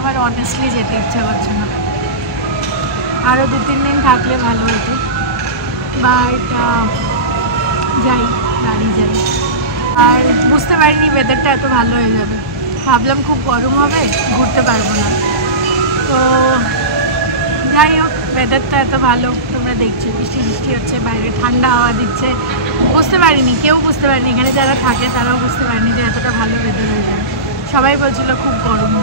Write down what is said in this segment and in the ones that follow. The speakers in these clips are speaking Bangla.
আমার অনেস্টলি যেতে ইচ্ছা করছে না। আরও 2-3 দিন থাকলে ভালো হতো, বাট যাই, বাড়ি যাই। আর বুঝতে পারিনি ওয়েদারটা এত ভালো হয়ে যাবে। ভাবলাম খুব গরম হবে, ঘুরতে পারবো না। তো যাই হোক, ওয়েদারটা এত ভালো, তোমরা দেখছো বৃষ্টি বৃষ্টি হচ্ছে, বাইরে ঠান্ডা হাওয়া দিচ্ছে। বুঝতে পারিনি, কেউ বুঝতে পারেনি, এখানে যারা থাকে তারাও বুঝতে পারেনি যে এতটা ভালো ওয়েদার হয়ে যাবে। সবাই বলছিল খুব গরম।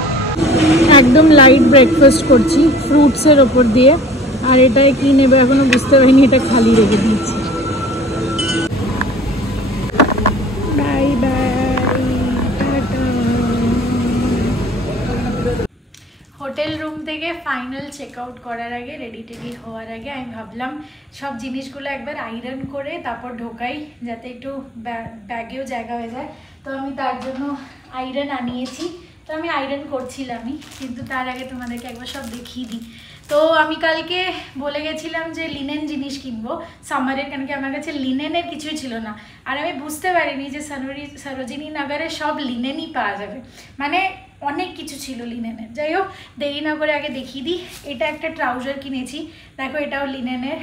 একদম লাইট ব্রেকফাস্ট করছি ফ্রুটসের ওপর দিয়ে। আর এটাই কি নেবে এখনো বুঝতে পারিনি, এটা খালি রেখে দিয়েছি। Bye bye, tata. Hotel room থেকে ফাইনাল চেক আউট করার আগে, রেডি টেডি হওয়ার আগে আমি ভাবলাম সব জিনিসগুলো একবার আয়রন করে তারপর ঢোকাই, যাতে একটু ব্যাগেও জায়গা হয়ে যায়। তো আমি তার জন্য আয়রন আনিয়েছি। তো আমি আয়রন করছিলামই, কিন্তু তার আগে তোমাদেরকে একবার সব দেখিয়ে দিই। তো আমি কালকে বলে গেছিলাম যে লিনেন জিনিস কিনবো সামারের, কেন কি আমার কাছে লিনেনের কিছুই ছিল না। আর আমি বুঝতে পারিনি যে সরোজিনী নগরে সব লিনেনই পাওয়া যাবে, মানে অনেক কিছু ছিল লিনেনের। যাই হোক, দেরি না করে আগে দেখিয়ে দিই। এটা একটা ট্রাউজার কিনেছি, দেখো এটাও লিনেনের,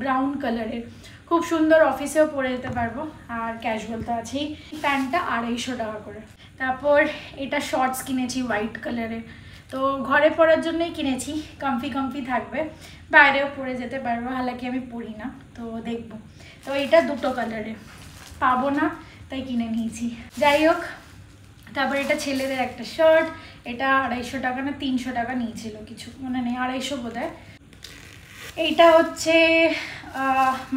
ব্রাউন কালারের, খুব সুন্দর, অফিসেও পরে যেতে পারবো। আর ক্যাজুয়াল তো আছেই। প্যান্টটা 250 টাকা করে। তারপর এটা শর্টস কিনেছি হোয়াইট কালারের, তো ঘরে পরার জন্যই কিনেছি, কমফি থাকবে, বাইরেও পরে যেতে পারবো, হালাকি আমি পরি না, তো দেখবো। তো এটা 2 কালারের, পাবো না তাই কিনে নিয়েছি। যাই হোক, তারপর এটা ছেলেদের একটা শার্ট, এটা 250 টাকা না 300 টাকা নিয়েছিল, কিছু মনে নেই, 250 বোধ হয়। এইটা হচ্ছে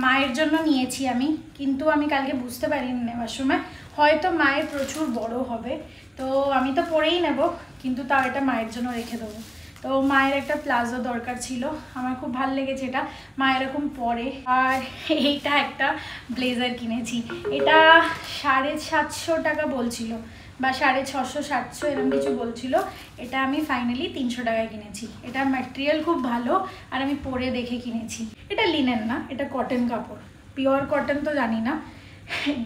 মায়ের জন্য নিয়েছি আমি, কিন্তু আমি কালকে বুঝতে পারিনি নেওয়ার সময়, হয়তো মায়ের প্রচুর বড় হবে, তো আমি তো পরেই নেব, কিন্তু তাও এটা মায়ের জন্য রেখে দেবো। তো মায়ের একটা প্লাজো দরকার ছিল, আমার খুব ভালো লেগেছে এটা, মা এরকম পরে। আর এইটা একটা ব্লেজার কিনেছি, এটা 750 টাকা বলছিল, বা 650-700 এরকম কিছু বলছিল। এটা আমি ফাইনালি 300 টাকায় কিনেছি। এটার ম্যাটেরিয়াল খুব ভালো, আর আমি পরে দেখে কিনেছি। এটা লিনেন না, এটা কটন কাপড়, পিওর কটন তো জানি না,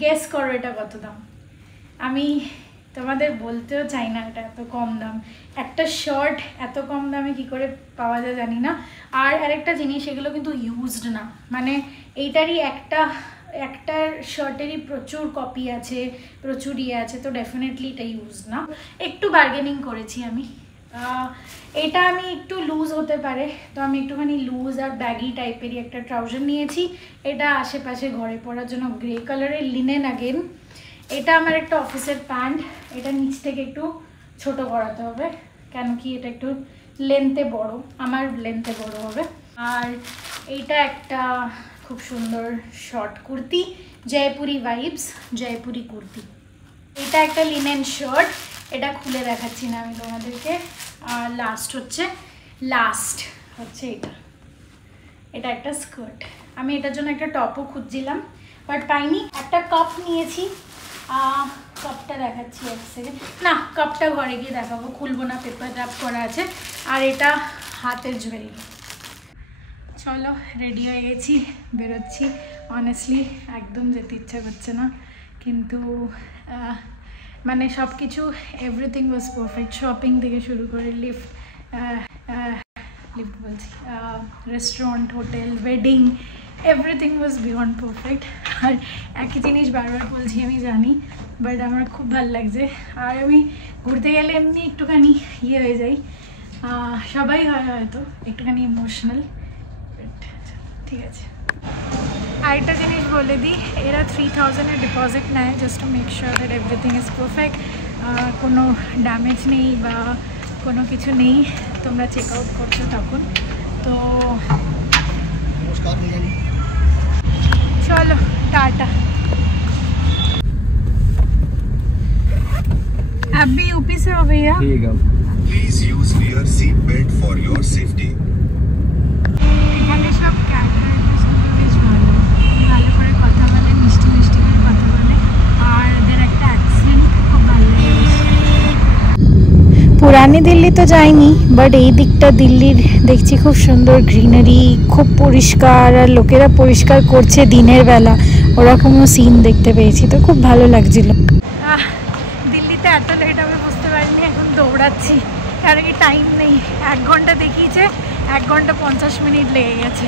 গেস করো এটা কত দাম। আমি তোমাদের বলতেও চাই না, এটা এত কম দাম। একটা শার্ট এত কম দামে কি করে পাওয়া যায় জানি না। আর আরেকটা জিনিস, এগুলো কিন্তু ইউজড না, মানে এইটারই একটা শার্টেরই প্রচুর কপি আছে, প্রচুর আছে, তো ডেফিনেটলি এটা ইউজ না। একটু বার্গেনিং করেছি আমি। এটা আমি একটু লুজ হতে পারে, তো আমি একটুখানি লুজ আর ব্যাগি টাইপেরই একটা ট্রাউজার নিয়েছি। এটা আশেপাশে ঘরে পরার জন্য, গ্রে কালারের, লিনেন আগেন। এটা আমার একটা অফিসের প্যান্ট, এটা নিচ থেকে একটু ছোট করাতে হবে, কেন কি এটা একটু লেন্থে বড়, আমার লেন্থে বড় হবে। আর এইটা একটা খুব সুন্দর শর্ট কুর্তি, জয়পুরি ভাইবস, জয়পুরি কুর্তি। এটা একটা লিনেন শার্ট, এটা খুলে দেখাচ্ছি না আমি তোমাদেরকে। আর লাস্ট হচ্ছে এটা একটা স্কার্ট। আমি এটার জন্য একটা টপও খুঁজছিলাম, বাট পাইনি। একটা কাপ নিয়েছি, কাপটা দেখাচ্ছি এক সেকেন্ড, না কাপটা ঘরে গিয়ে দেখাবো, খুলবো না, পেপার র্যাপ করা আছে। আর এটা হাতের জুয়েলারি। চলো, রেডি হয়ে গেছি, বেরোচ্ছি। অনেস্টলি একদম যেতে ইচ্ছা করছে না, কিন্তু মানে সব কিছু, এভরিথিং ওয়াজ পারফেক্ট। শপিং থেকে শুরু করে লিফট বলছি, restaurant, hotel, wedding, everything was beyond perfect. আর একই জিনিস বারবার বলছি আমি জানি, বাট আমার খুব ভালো লাগছে। আর আমি ঘুরতে গেলে এমনি একটুখানি হয়ে যাই, সবাই হয় হয়তো একটুখানি ইমোশনাল, ঠিক আছে। আরেকটা জিনিস বলে দিই, এরা 3000-এর ডিপোজিট নেয়, just to make sure that everything is perfect, কোনো ড্যামেজ নেই বা কোনো কিছু নেই, তোমরা চেক আউট করছো তখন। তো চলো, টাটা। अभी यूपी से हो भैया, please use your seat belt for your safety। এখানে সব বেশ ভালো ভালো করে কথা বলে, মিষ্টি মিষ্টি করে কথা বলে, আর ওদের একটা অ্যাকসেন্ট খুব ভালো লাগে। পুরানি দিল্লি তো যাইনি, বাট এই দিকটা দিল্লির দেখছি খুব সুন্দর গ্রিনারি, খুব পরিষ্কার, আর লোকেরা পরিষ্কার করছে দিনের বেলা, ওরকমও সিন দেখতে পেয়েছি, তো খুব ভালো লাগছিল। দিল্লিতে এত লেট হবে বুঝতে পারিনি, এখন দৌড়াচ্ছি, কারণ কি টাইম নেই, 1 ঘন্টা দেখিয়েছে, 1 ঘন্টা 50 মিনিট লেগে গেছে।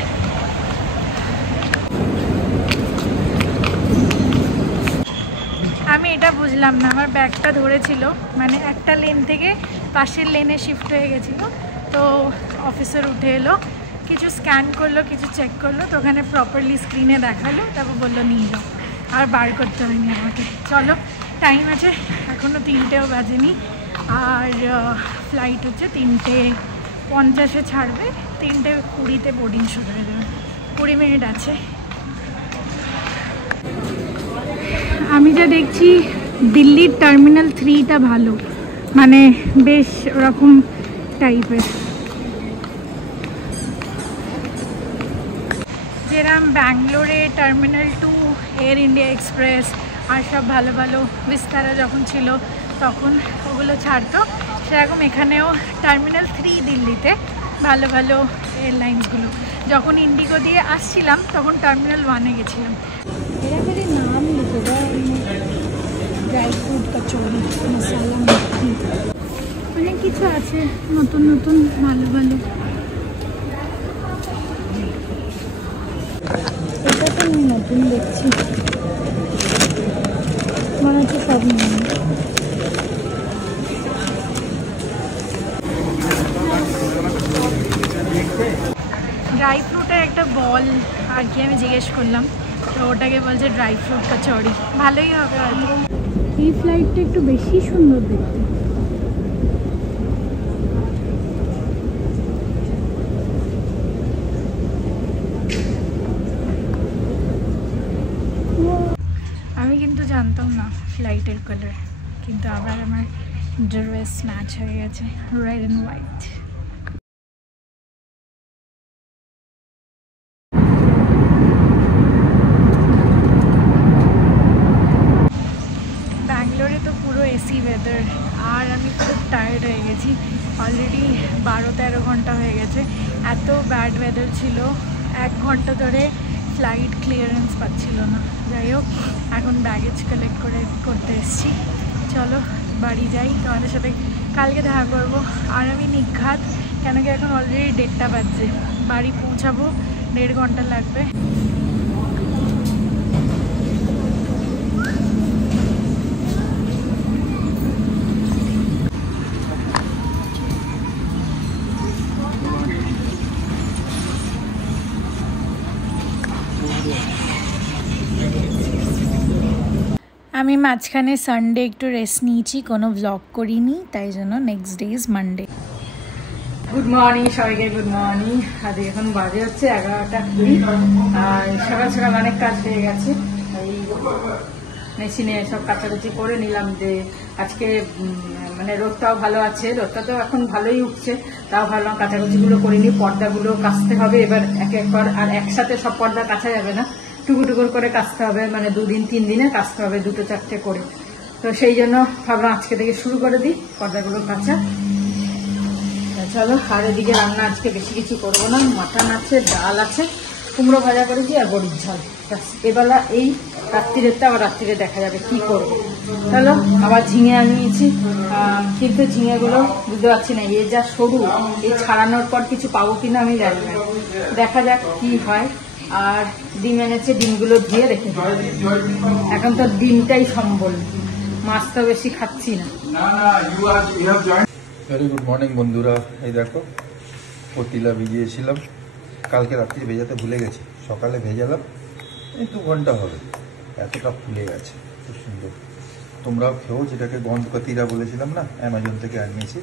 আমি এটা বুঝলাম না, আমার ব্যাগটা ধরেছিল মানে একটা লেন থেকে পাশের লেনে শিফট হয়ে গেছিলো, তো অফিসার উঠে এলো, কিছু স্ক্যান করলো, কিছু চেক করলো, তো ওখানে প্রপারলি স্ক্রিনে দেখালো, তারপর বললো নিয়ে যাও, আর বার করতে হয়নি আমাকে। চলো টাইম আছে, এখনও 3টেও বাজেনি, আর ফ্লাইট হচ্ছে 3:50-এ ছাড়বে, 3:20-তে বোর্ডিং শুরু হয়ে যাবে, 20 মিনিট আছে। আমি যা দেখছি দিল্লির টার্মিনাল 3টা ভালো, মানে বেশ ওরকম টাইপের, যেরকম ব্যাঙ্গালোরে টার্মিনাল 2 এয়ার ইন্ডিয়া এক্সপ্রেস আর সব ভালো ভালো বিস্তারা যখন ছিল তখন ওগুলো ছাড়তো, সেরকম এখানেও টার্মিনাল 3 দিল্লিতে ভালো ভালো এয়ারলাইন্সগুলো। যখন ইন্ডিগো দিয়ে আসছিলাম তখন টার্মিনাল 1-এ গেছিলাম। এরা খালি নাম লিখে দেয়, ড্রাই ফ্রুট কচুরি, মশালা মুড়ি, অনেক কিছু আছে নতুন নতুন ভালো ভালো। এটা তো নতুন দেখছি, মনে হচ্ছে সব নিয়ে। ড্রাই ফ্রুটের একটা বল আর কি আমি জিজ্ঞেস করলাম, তো ওটাকে বলছে ড্রাই ফ্রুট কচুরি, ভালোই হবে হয়তো। এই ফ্লাইটটা একটু বেশি সুন্দর দেখতে। আমি কিন্তু জানতাম না ফ্লাইটের কালার, কিন্তু আবার আমার ড্রেস ম্যাচ হয়ে গেছে, রেড অ্যান্ড হোয়াইট। ব্যাঙ্গালোরে তো পুরো এসি ওয়েদার, আর আমি খুব টায়ার্ড হয়ে গেছি, অলরেডি 12-13 ঘন্টা হয়ে গেছে, এত ব্যাড ওয়েদার ছিল, 1 ঘন্টা ধরে ফ্লাইট ক্লিয়ারেন্স পাচ্ছিল না। যাই হোক, এখন ব্যাগেজ কালেক্ট করতে এসেছি, চলো বাড়ি যাই, তোমাদের সাথে কালকে দেখা করবো। আর আমি নিঘাত, কেন কি এখন অলরেডি 1:30টা বাজছে, বাড়ি পৌঁছাবো 1.5 ঘন্টা লাগবে। আমি মাঝখানে সানডে একটু রেস্ট নিয়েছি, কোনো ব্লগ করিনি, তাই জন্য next day is Monday. Good morning সবাইকে, গুড মর্নিং। আর এখন বাজে হচ্ছে 11:20, আর সকাল সকাল অনেক কাজ হয়ে গেছে, এই মেশিনে সব কাচাকুচি করে নিলাম, যে আজকে মানে রোদটাও ভালো আছে, রোদটা তো এখন ভালোই উঠছে, তাও ভাবলাম কাচাকুচিগুলো করে নিই, পর্দাগুলো কাচতে হবে এবার এক একবার, আর একসাথে সব পর্দা কাচা যাবে না, টুকু টুকুর করে কাচতে হবে, মানে 2 দিন 3 দিনে কাচতে হবে, 2-4টে করে, তো সেই জন্য ভাবলাম আজকে থেকে শুরু করে দিই পর্দাগুলো কাচা। চলো, আর এদিকে রান্না আজকে বেশি কিছু করবো না, মাটন আছে, ডাল আছে, কুমড়ো ভাজা করেছি আর বড়ির ঝাল, এবেলা এই, রাত্রিরেরটা আবার রাত্রিরে দেখা যাবে কি করবো। চলো, আবার ঝিঙে আনিয়েছি, কিন্তু ঝিঙেগুলো বুঝতে পারছি না, এ যা সরু, এই ছাড়ানোর পর কিছু পাবো কিনা আমি জানি না, দেখা যাক কি হয়। আর ডিম এনেছে, ডিমগুলো ধুয়ে রেখে দেবো, এখন তো ডিমটাই সম্বল, মাছ তো বেশি খাচ্ছি না। ভেরি গুড মর্নিং বন্ধুরা, এই দেখো পতিলা ভিজিয়েছিলাম, কালকে রাত্রি ভেজাতে ভুলে গেছি, সকালে ভেজালাম, এই 2 ঘন্টা হবে, এতটা ফুলে গেছে, খুব সুন্দর। তোমরাও খেও, যেটাকে গন্ধপতিরা বলেছিলাম না, অ্যামাজন থেকে আনিয়েছি।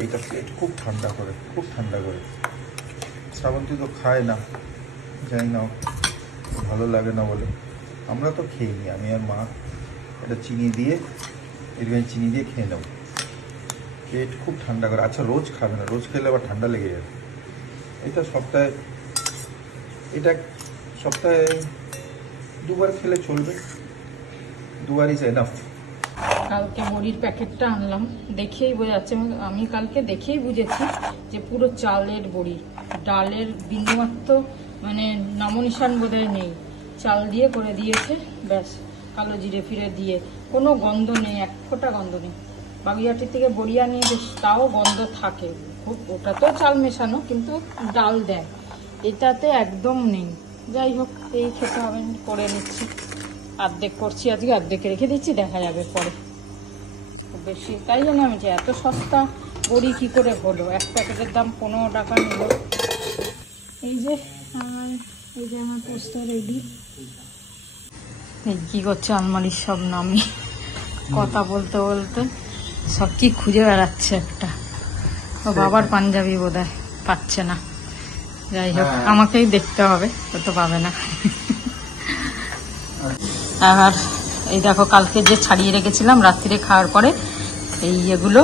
এইটা পেট খুব ঠান্ডা করে, খুব ঠান্ডা করে। শ্রাবন্তী তো খায় না, জানি না ভালো লাগে না বলে, আমরা তো খেয়ে নিই, আমি আর মা এটা চিনি দিয়ে, এরকম চিনি দিয়ে খেয়ে নেব, পেট খুব ঠান্ডা করে। আচ্ছা, রোজ খাবে না, রোজ খেলে আবার ঠান্ডা লেগে যাবে। এটা সপ্তাহে 2 বার খেলে চলবে, 2 বার ইজ এনাফ। কালকে বড়ির প্যাকেটটা আনলাম, দেখেই বোঝা যাচ্ছে, আমি কালকে দেখেই বুঝেছি যে পুরো চালের বড়ি, ডালের বিন্দুমাত্র মানে নামনিশান বোধহয় নেই, চাল দিয়ে করে দিয়েছে, ব্যাস কালো জিরে ফিরে দিয়ে, কোনো গন্ধ নেই, 1 ফোঁটা গন্ধ নেই। বাগুইহাটির থেকে বড়ি আনিয়ে বেশ তাও গন্ধ থাকে খুব, ওটা তো চাল মেশানো কিন্তু ডাল দেয়, এটাতে একদম নেই। যাই হোক, এই খেতে হবে, করে নিচ্ছি। অর্ধেক করছি আজকে, অর্ধেক রেখে দিচ্ছি, দেখা যাবে পরে। খুব বেশি তাই জন্য আমি যে এত সস্তা বড়ি কি করে হলো, এক প্যাকেটের দাম 15 টাকা নিল। এই যে আমার পোস্টার রেডি। এই কি করছে আলমারির সব নামি কথা বলতে বলতে সব কি খুঁজে বেড়াচ্ছে একটা। ও বাবার পাঞ্জাবি বোধহয় পাচ্ছে না, যাই হোক আমাকেই দেখতে হবে, ও তো পাবে না। আর এই দেখো কালকে যে ছাড়িয়ে রেখেছিলাম রাত্রিরে খাওয়ার পরে, এই এগুলো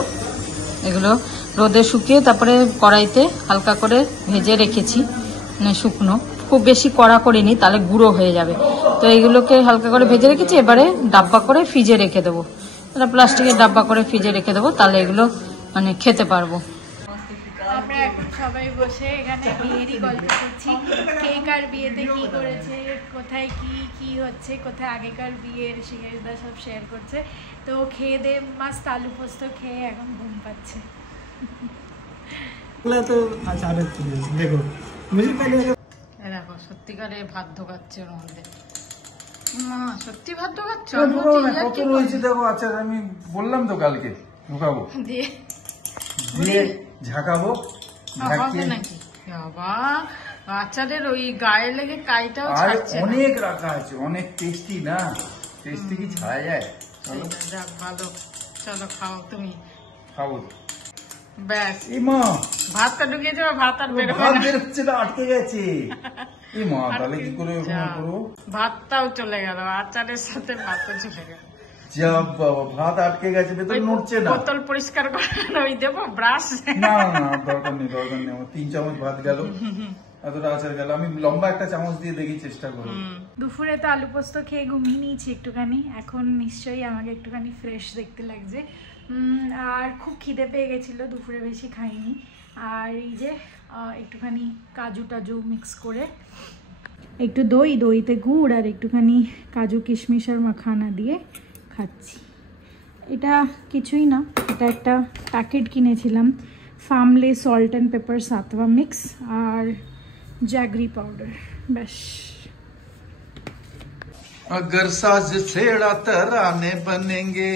রোদে শুকিয়ে তারপরে কড়াইতে হালকা করে ভেজে রেখেছি, মানে শুকনো, খুব বেশি কড়া করিনি তাহলে গুঁড়ো হয়ে যাবে। তো এইগুলোকে হালকা করে ভেজে রেখেছি, এবারে ডাব্বা করে ফ্রিজে রেখে দেবো, প্লাস্টিকের ডাব্বা করে ফ্রিজে রেখে দেবো, তাহলে এগুলো মানে খেতে পারবো। আমরা এখন সবাই বসে এখানে বিয়েরই গল্প করছি, কে কার বিয়েতে কি করেছে, কোথায় কি হচ্ছে, কোথায় আগেকার বিয়ের শিকারিদা সব শেয়ার করছে। তো খেয়ে দে মাস্ত আলু পোস্ত খেয়ে এখন ঘুম পাচ্ছে। দেখো সত্যিকারে ভাত ঢোকাচ্ছে ওর মধ্যে, মা সত্যি ভাত ঢোকাচ্ছ? কত রয়েছে দেখো আচার, আমি বললাম তো কালকে ঢোকাবো, দিয়ে ঝাঁকাবো নাকি বাবা, আচারের ওই গায়ে লেগে কাইটাও ছাড়ছে না। অনেক রাখা আছে, অনেক টেস্টি না, টেস্টি কি ছাড়া যায়? যাক ভালো, চলো খাও তুমি। খাবো ব্যাস, মা ভাতটা ঢুকিয়েছে, ভাত আর বেরোবে ভাত না, বেরোচ্ছে না, আটকে গেছে। মা তাহলে কি করে করবো? ভাতটাও চলে গেল, আচারের সাথে ভাতও চলে গেল। যা বাবা, ভাত আটকে গেছে, ভেতরে নড়ছে না। বোতল পরিষ্কার করে ওই দেবো ব্রাশ? না দরকার নেই, আমার 3 চামচ ভাত গেল, এতটা আচার গেল। আমি লম্বা একটা চামচ দিয়ে দেখি, চেষ্টা করবো। দুপুরে তো আলু পোস্ত খেয়ে ঘুমিয়ে নিয়েছি একটুখানি, এখন নিশ্চয়ই আমাকে একটুখানি ফ্রেশ দেখতে লাগছে। আর খুব খিদে পেয়ে গেছিলো, দুপুরে বেশি খাইনি। আর এই যে একটুখানি কাজু টাজু মিক্স করে, একটু দইতে গুড় আর একটুখানি কাজু কিশমিশ আর মাখানা দিয়ে খাচ্ছি। এটা কিছুই না, এটা একটা প্যাকেট কিনেছিলাম, ফার্মলে সল্ট অ্যান্ড পেপার সাতওয়া মিক্স আর জ্যাগরি পাউডার, ব্যাস। अगर साज छेड़ा तराने बनेंगे,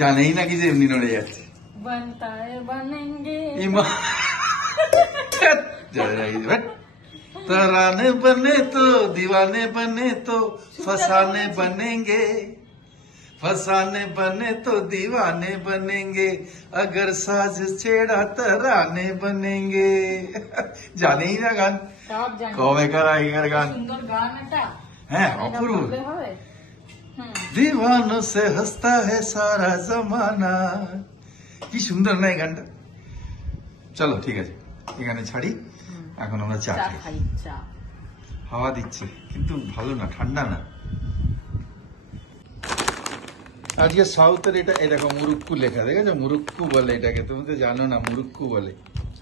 জানে ही ना कि যেমনি নড়ে যাচ্ছে। बनताए बनेंगे तराने बने तो दीवाने बने तो फसाने बनेंगे, फसाने बने तो दीवाने बनेंगे, अगर साज छेड़ा तराने बनेंगे। জানে ही ना গান, সব জানি। কবেকার আগেকার গান। সুন্দর গান এটা, হ্যাঁ অপূর্ব। বলতে হবে। दीवानों से हंसता है सारा जमाना, কি সুন্দর না এই গানটা। চলো ঠিক আছে, এখানে ছাড়ি, এখন আমরা চা চা খাই। খাই, চা। হাওয়া দিচ্ছে কিন্তু ভালো না, ঠান্ডা না। আজকে সাউথের এটা, এই দেখো মুরুক্কু লেখা, দেখেছো? মুরুক্কু বলে এটাকে, তুমি তো জানো না মুরুক্কু বলে।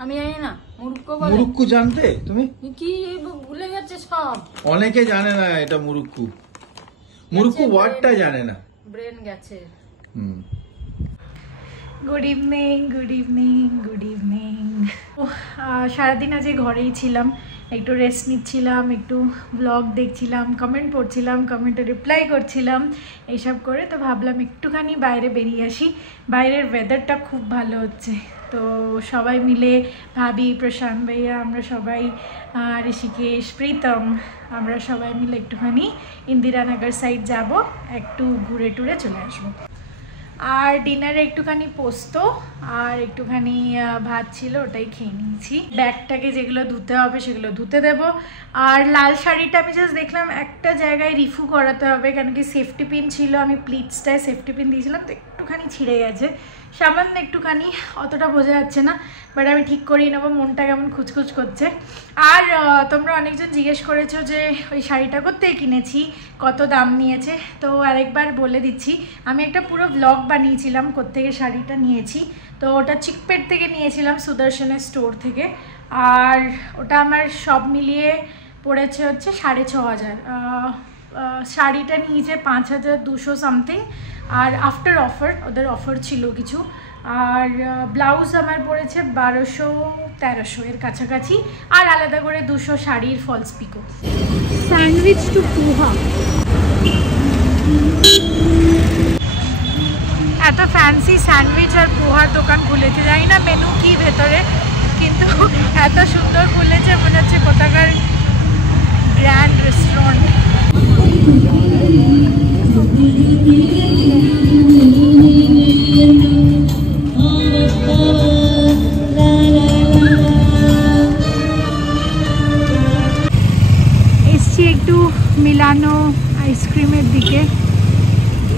আমি জানি না মুরুক্কু বলে। মুরুক্কু জানতে তুমি? কি ভুলে গেছে সব, অনেকে জানে না এটা মুরুক্কু, মুরুক্কু ওয়ার্ডটা জানে না। ব্রেন গেছে। Good evening, good evening, good evening. সারাদিন আজকে ঘরেই ছিলাম, একটু রেস্ট নিচ্ছিলাম, একটু ব্লগ দেখছিলাম, কমেন্ট পড়ছিলাম, কমেন্টে রিপ্লাই করছিলাম, এইসব করে। তো ভাবলাম একটুখানি বাইরে বেরিয়ে আসি, বাইরের ওয়েদারটা খুব ভালো হচ্ছে। তো সবাই মিলে, ভাবি, প্রশান্ত ভাইয়া, আমরা সবাই, ঋষিকেশ, প্রীতম, আমরা সবাই মিলে একটুখানি ইন্দিরানগর সাইড যাব, একটু ঘুরে টুরে চলে আসবো। আর ডিনারে একটুখানি পোস্ত আর একটুখানি ভাত ছিল, ওটাই খেয়ে নিয়েছি। ব্যাগটাকে যেগুলো ধুতে হবে সেগুলো ধুতে দেব। আর লাল শাড়িটা আমি জাস্ট দেখলাম একটা জায়গায় রিফু করাতে হবে, কেন কি সেফটি পিন ছিল, আমি প্লিটসটায় সেফটি পিন দিয়েছিলাম, তো একটুখানি ছিঁড়ে গেছে, সামান্য একটুখানি, অতটা বোঝা যাচ্ছে না, বাট আমি ঠিক করিয়ে নেবো। মনটা কেমন খুচখুচ করছে। আর তোমরা অনেকজন জিজ্ঞেস করেছো যে ওই শাড়িটা কোথায় কিনেছি, কত দাম নিয়েছে, তো আরেকবার বলে দিচ্ছি। আমি একটা পুরো ব্লগ বানিয়েছিলাম কোত্থেকে শাড়িটা নিয়েছি, তো ওটা চিকপেট থেকে নিয়েছিলাম, সুদর্শনের স্টোর থেকে। আর ওটা আমার সব মিলিয়ে পড়েছে হচ্ছে 6500। শাড়িটা নিয়েছে 5200 সামথিং, আর আফটার অফার, ওদের অফার ছিল কিছু। আর ব্লাউজ আমার পড়েছে 1200-1300 এর কাছাকাছি, আর আলাদা করে 200 শাড়ির ফলস পিকো। স্যান্ডউইচ টু পোহা, এত ফ্যান্সি স্যান্ডউইচ আর পোহার দোকান খুলেছে, জানি না মেনু কি ভেতরে, কিন্তু এত সুন্দর খুলেছে, মনে হচ্ছে কোথাকার গ্র্যান্ড রেস্টুরেন্ট। এসছি একটু মিলানো আইসক্রিমের দিকে।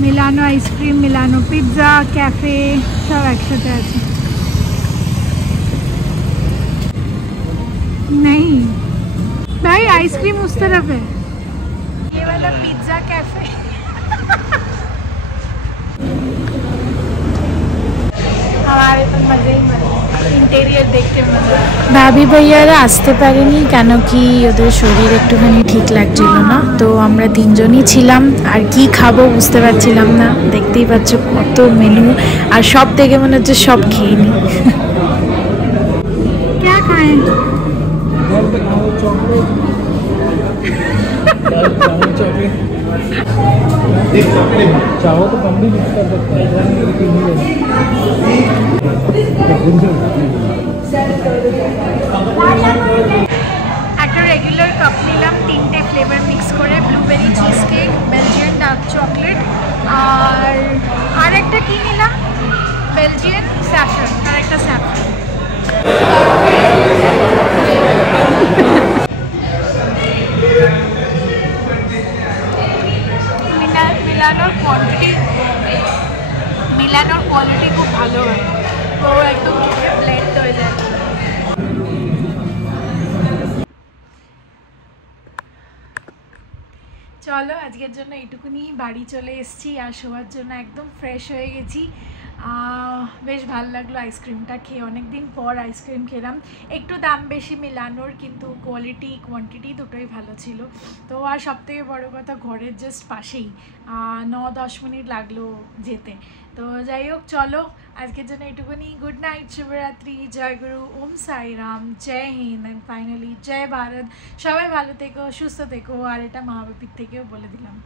মিলানো आइसक्रीम, मिलानो पिज्ज़ा, कैफ़े सब একসাথে আছে। नहीं भाई, आइसक्रीम उस तरफ है, ये वाला पिज्ज़ा कैफ़े। हमारे तो मज़े ही मज़े, इंटीरियर देख के मज़ा। ভাবি ভাইয়ারা আসতে পারেনি কেন কি ওদের শরীর একটুখানি ঠিক লাগছিল না, তো আমরা তিনজনই ছিলাম, আর কি খাবো বুঝতে পারছিলাম না। দেখতেই পাচ্ছ কত মেনু, আর সব থেকে মনে হচ্ছে সব খেয়ে নি। क्या खाएं? चाहो तो कम भी मिक्स कर सकते हैं, একটা রেগুলার কাপ নিলাম, 3টে ফ্লেভার মিক্স করে, blueberry cheese cake, Belgian dark chocolate, আর একটা কি নিলাম, বেলজিয়ান স্যাফরন, আর একটা স্যাফরন। মিলানোর কোয়ালিটি খুব ভালো হয়, তো একদম ব্লেন্ড হয়ে যায়। চলো আজকের জন্য এইটুকুনি, বাড়ি চলে এসেছি, আর শোয়ার জন্য একদম ফ্রেশ হয়ে গেছি। বেশ ভালো লাগলো আইসক্রিমটা খেয়ে, অনেক দিন পর আইসক্রিম খেলাম। একটু দাম বেশি মিলানোর, কিন্তু কোয়ালিটি কোয়ান্টিটি দুটোই ভালো ছিল। তো আর সবথেকে বড় কথা, ঘরের জাস্ট পাশেই, 9-10 মিনিট লাগলো যেতে। তো যাই হোক, চলো আজকের জন্য এইটুকুনি। গুড নাইট, শুভরাত্রি, জয় গুরু, ওম সাইরাম, জয় হিন্দ, অ্যান্ড ফাইনালি জয় ভারত। সবাই ভালো থেকো, সুস্থ থেকো, আর এটা মা বাপির থেকেও বলে দিলাম।